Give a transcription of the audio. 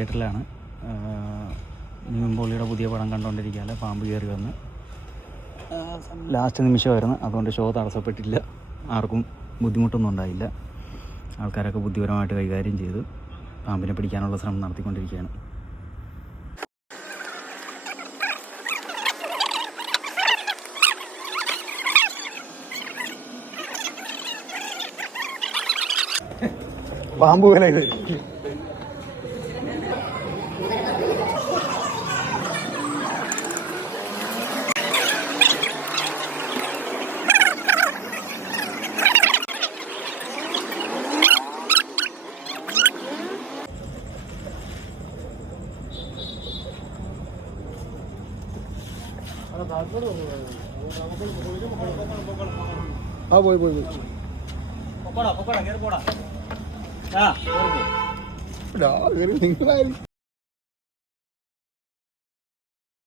തിയേറ്ററിലാണ്. നിവിൻ പുതിയ പടം കണ്ടുകൊണ്ടിരിക്കുകയല്ല, പാമ്പ് കയറി വന്ന് ലാസ്റ്റ് നിമിഷമായിരുന്നു. അതുകൊണ്ട് ഷോ തടസ്സപ്പെട്ടില്ല, ആർക്കും ബുദ്ധിമുട്ടൊന്നും ഉണ്ടായില്ല. ആൾക്കാരൊക്കെ ബുദ്ധിപരമായിട്ട് കൈകാര്യം ചെയ്ത് പാമ്പിനെ പിടിക്കാനുള്ള ശ്രമം നടത്തിക്കൊണ്ടിരിക്കുകയാണ്. പാമ്പ് പോലെ പോയി പോടാ പോടാ.